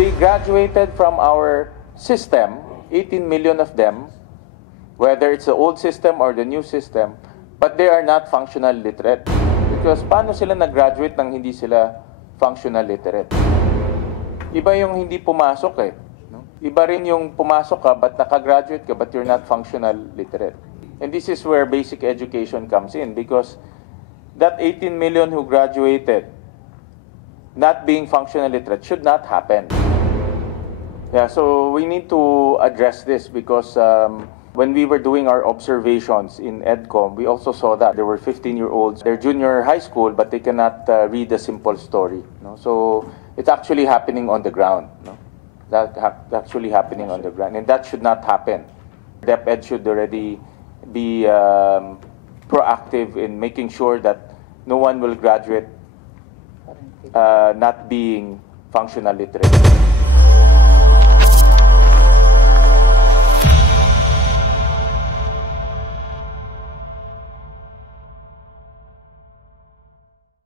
They graduated from our system, 18 million of them, whether it's the old system or the new system, but they are not functional literate. Because paano sila nag-graduate nang hindi sila functional literate? Iba yung hindi pumasok eh. No? Iba rin yung pumasok ka but nakagraduate ka but you're not functional literate. And this is where basic education comes in because that 18 million who graduated not being functional literate should not happen. Yeah, so we need to address this because when we were doing our observations in EDCOM, we also saw that there were 15-year-olds. They're junior high school, but they cannot read a simple story. No? So it's actually happening on the ground. No? That's actually happening on the ground, and that should not happen. DepEd should already be proactive in making sure that no one will graduate not being functional literate.